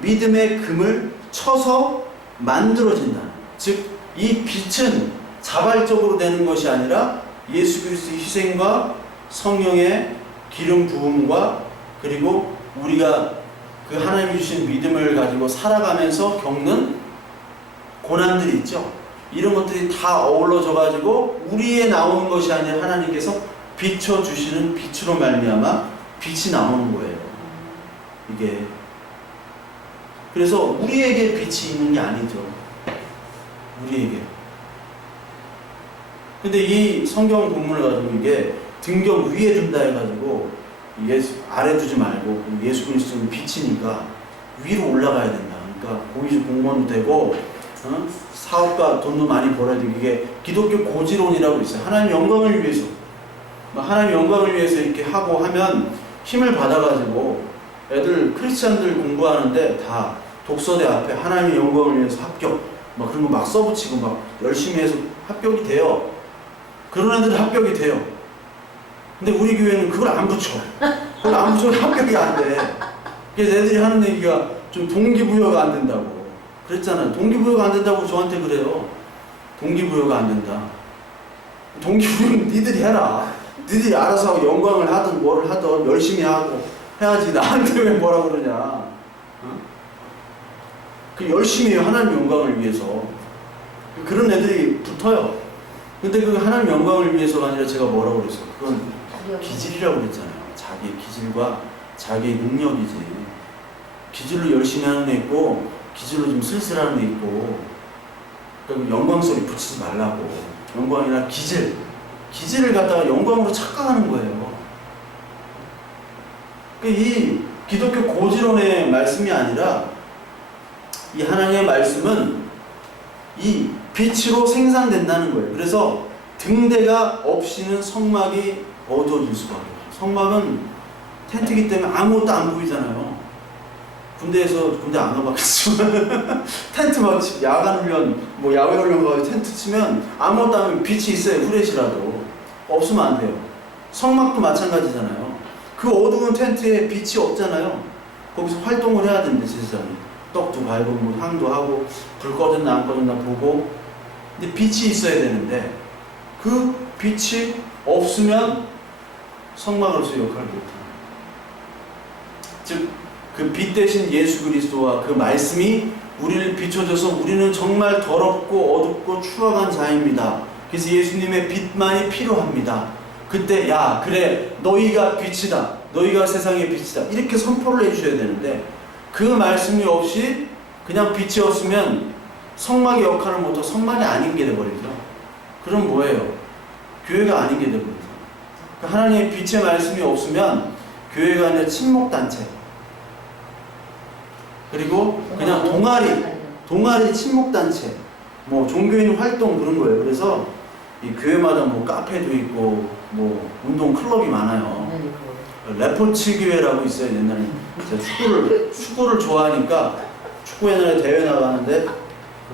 믿음의 금을 쳐서 만들어진다. 즉, 이 빛은 자발적으로 되는 것이 아니라 예수 그리스도의 희생과 성령의 기름 부음과 그리고 우리가 그 하나님이 주신 믿음을 가지고 살아가면서 겪는 고난들이 있죠. 이런 것들이 다 어우러져 가지고 우리에 나오는 것이 아니라 하나님께서 비춰주시는 빛으로 말미암아 빛이 나오는 거예요. 이게. 그래서 우리에게 빛이 있는 게 아니죠. 우리에게. 근데 이 성경 본문을 가지고 이게 등경 위에 둔다 해가지고 예수 아래 두지 말고 예수 그리스도는 빛이니까 위로 올라가야 된다. 그러니까 고위직 공무원도 되고 사업가 돈도 많이 벌어야 되고, 이게 기독교 고지론이라고 있어요. 하나님 영광을 위해서, 하나님 영광을 위해서 이렇게 하고 하면 힘을 받아가지고 애들 크리스찬들 공부하는데 다 독서대 앞에 하나님의 영광을 위해서 합격 막 그런 거 막 써붙이고 막 열심히 해서 합격이 돼요. 그런 애들은 합격이 돼요. 근데 우리 교회는 그걸 안 붙여. 그걸 안 붙여서 합격이 안 돼. 그래서 애들이 하는 얘기가 좀 동기부여가 안 된다고. 그랬잖아요. 동기부여가 안 된다고 저한테 그래요. 동기부여가 안 된다. 동기부여는 니들이 해라. 니들이 알아서 하고 영광을 하든 뭐를 하든 열심히 하고 해야지. 나한테 왜 뭐라 그러냐. 어? 그 열심히 해요. 하나님 영광을 위해서. 그런 애들이 붙어요. 근데 그 하나님 영광을 위해서가 아니라 제가 뭐라고 그랬어요? 그건 두려움. 기질이라고 그랬잖아요. 자기의 기질과 자기의 능력이지. 기질로 열심히 하는 애 있고 기질로 좀 쓸쓸하는 애 있고, 그러니까 영광 소리 붙이지 말라고. 영광이나 기질을 갖다가 영광으로 착각하는 거예요. 그러니까 이 기독교 고지론의 말씀이 아니라 이 하나님의 말씀은 이 빛으로 생산된다는 거예요. 그래서 등대가 없이는 성막이 어두워질 수밖에 없어요. 성막은 텐트이기 때문에 아무것도 안 보이잖아요. 군대 안 가봤겠지만 텐트 막 야간 훈련, 뭐 야외 훈련 가서 텐트 치면 아무것도 안 보면 빛이 있어요. 후레쉬라도 없으면 안 돼요. 성막도 마찬가지잖아요. 그 어두운 텐트에 빛이 없잖아요. 거기서 활동을 해야 되는데 제사장이 떡도 갈고 뭐 향도 하고 불 꺼졌나 안 꺼졌나 보고, 근데 빛이 있어야 되는데 그 빛이 없으면 성막으로서 역할을 못합니다. 즉 그 빛 대신 예수 그리스도와 그 말씀이 우리를 비춰줘서 우리는 정말 더럽고 어둡고 추악한 자입니다. 그래서 예수님의 빛만이 필요합니다. 그때 야 그래 너희가 빛이다, 너희가 세상의 빛이다, 이렇게 선포를 해주셔야 되는데 그 말씀이 없이 그냥 빛이 없으면 성막의 역할을 못하고 성막이 아닌 게 돼버리죠. 그럼 뭐예요? 교회가 아닌 게 돼버리죠. 하나님의 빛의 말씀이 없으면 교회가 아니라 침묵단체, 그리고 그냥 동아리 침묵단체, 뭐 종교인 활동 그런 거예요. 그래서 이 교회마다 뭐 카페도 있고 뭐 운동 클럽이 많아요. 레포츠 교회라고 있어요. 옛날에 제가 축구를 좋아하니까 축구 옛날에 대회 나가는데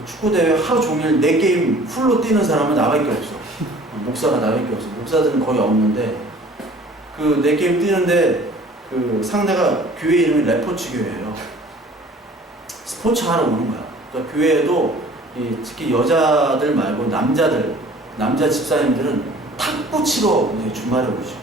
축구 대회 하루 종일 4게임 풀로 뛰는 사람은 나밖에 없어. 목사가 나밖에 없어. 목사들은 거의 없는데 그 4게임 뛰는데 그 상대가 교회 이름이 레포츠 교회예요. 스포츠 하러 오는 거야. 그러니까 교회에도 특히 여자들 말고 남자 집사님들은 탁구 치러 주말에 오시고,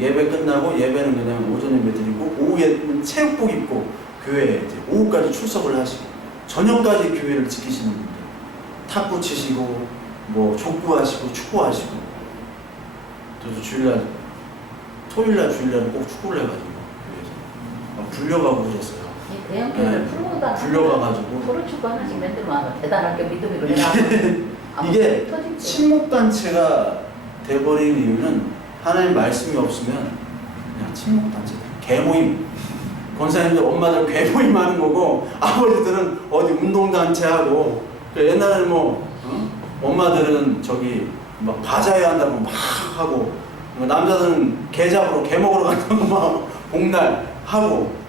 예배 끝나고 예배는 그냥 오전 예배 드리고 오후에 체육복 입고 교회에 이제 오후까지 출석을 하시고 저녁까지 교회를 지키시는 분들, 탁구 치시고 뭐 족구하시고 축구하시고, 또 토요일날 주일날은 꼭 축구를 해가지고 교회에서 불려가고 그랬어요. 대형교회를 풀어보다 불려가가지고 토르축구 하나씩 만들면 대단하게 믿음으로 해라. 이게 침묵단체가 돼버리는 이유는 하나님 말씀이 없으면 그냥 침묵단체, 개모임, 권사님들 엄마들 개모임 하는 거고 아버지들은 어디 운동단체하고, 옛날에는 뭐 엄마들은 저기 막 바자회 한다고 막 하고, 남자들은 개 잡으러 개 먹으러 간다고 막 복날 하고,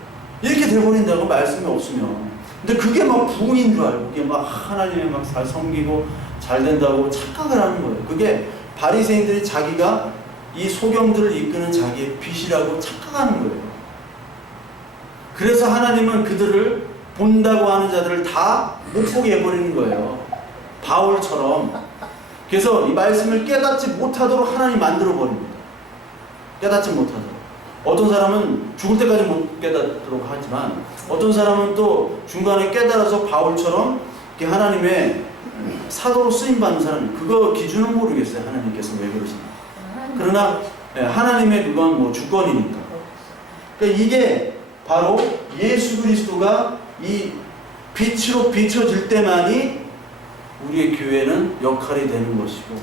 이렇게 돼버린다고 말씀이 없으면. 근데 그게 막 부흥인 줄 알고 그게 막 하나님의 막 잘 섬기고 잘 된다고 착각을 하는 거예요. 그게 바리새인들이 자기가 이 소경들을 이끄는 자기의 빛이라고 착각하는 거예요. 그래서 하나님은 그들을 본다고 하는 자들을 다 못 보게 해버리는 거예요. 바울처럼. 그래서 이 말씀을 깨닫지 못하도록 하나님 만들어 버립니다. 깨닫지 못하도록. 어떤 사람은 죽을 때까지 못 깨닫도록 하지만 어떤 사람은 또 중간에 깨달아서 바울처럼 이렇게 하나님의 사도로 쓰임받는 사람, 그거 기준은 모르겠어요. 하나님께서 왜 그러시나. 그러나 하나님의 그건 뭐 주권이니까. 그러니까 이게 바로 예수 그리스도가 이 빛으로 비춰질 때만이 우리의 교회는 역할이 되는 것이고,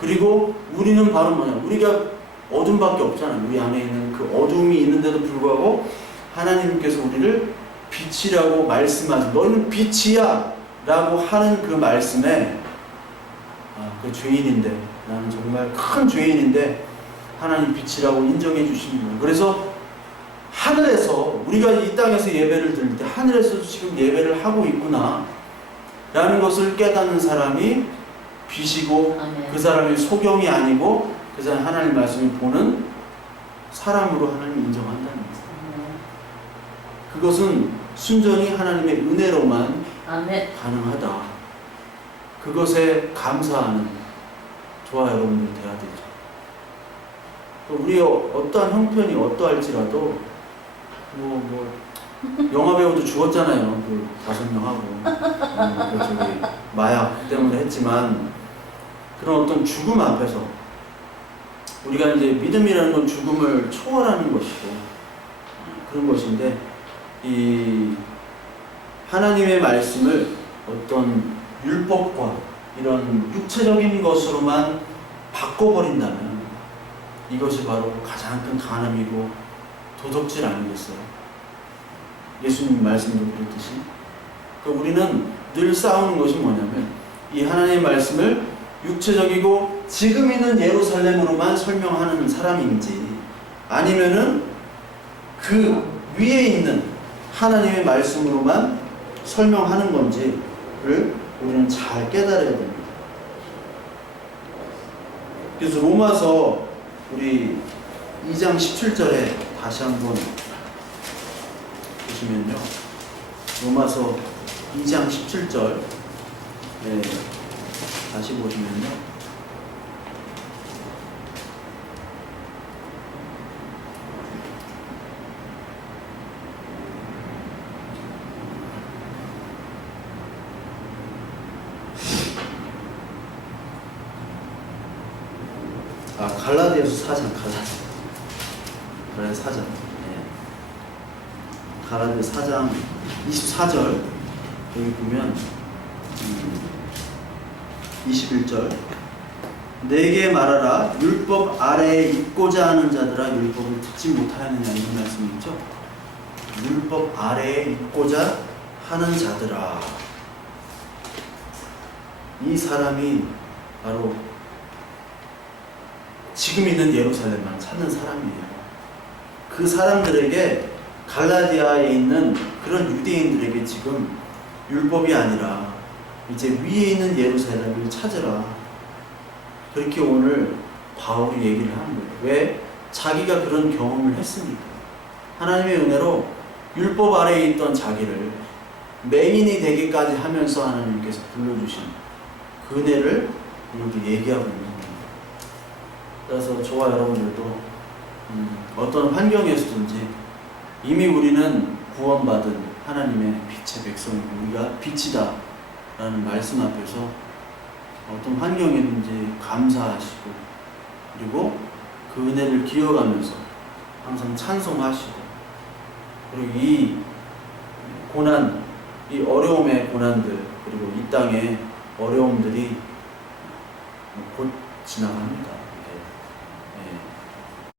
그리고 우리는 바로 뭐냐, 우리가 어둠밖에 없잖아요. 우리 안에 있는 그 어둠이 있는데도 불구하고 하나님께서 우리를 빛이라고 말씀하신, 너희는 빛이야 라고 하는 그 말씀에 그 죄인인데, 나는 정말 큰 죄인인데 하나님 빛이라고 인정해 주시는 거예요. 그래서 하늘에서, 우리가 이 땅에서 예배를 드릴 때 하늘에서 지금 예배를 하고 있구나 라는 것을 깨닫는 사람이 빛이고, 그 사람이 소경이 아니고 그 사람 하나님 말씀을 보는 사람으로 하나님 인정한다는 거예요. 그것은 순전히 하나님의 은혜로만 가능하다. 그것에 감사하는 저와 여러분들이 돼야 되죠. 우리의 어떠한 형편이 어떠할지라도 영화배우도 죽었잖아요. 그 5명하고 저기 마약 때문에 했지만 그런 어떤 죽음 앞에서 우리가 이제 믿음이라는 건 죽음을 초월하는 것이고 그런 것인데 이 하나님의 말씀을 어떤 율법과 이런 육체적인 것으로만 바꿔버린다면 이것이 바로 가장 큰 간음이고 도덕질 아니겠어요? 예수님 말씀도 그랬듯이. 그러니까 우리는 늘 싸우는 것이 뭐냐면 이 하나님의 말씀을 육체적이고 지금 있는 예루살렘으로만 설명하는 사람인지 아니면은 그 위에 있는 하나님의 말씀으로만 설명하는 건지를 우리는 잘 깨달아야 됩니다. 그래서 로마서 우리 2장 17절에 다시 한번 보시면요. 로마서 2장 17절 네, 다시 보시면요. 갈라디아서 4장 갈라디아 4장 네. 갈라디아 4장 24절 여기 보면 21절 내게 말하라 율법 아래에 있고자 하는 자들아 율법을 듣지 못하였느냐 이런 말씀이 있죠. 율법 아래에 있고자 하는 자들아 이 사람이 바로 지금 있는 예루살렘만 찾는 사람이에요. 그 사람들에게 갈라디아에 있는 그런 유대인들에게 지금 율법이 아니라 이제 위에 있는 예루살렘을 찾으라. 그렇게 오늘 바울이 얘기를 하는 거예요. 왜? 자기가 그런 경험을 했으니까. 하나님의 은혜로 율법 아래에 있던 자기를 맹인이 되기까지 하면서 하나님께서 불러주신 그 은혜를 오늘도 얘기하고 있는 거예요. 그래서 저와 여러분들도 어떤 환경에서든지 이미 우리는 구원받은 하나님의 빛의 백성이고 우리가 빛이다 라는 말씀 앞에서 어떤 환경이든지 감사하시고 그리고 그 은혜를 기억하면서 항상 찬송하시고 그리고 이 고난, 이 어려움의 고난들 그리고 이 땅의 어려움들이 곧 지나갑니다.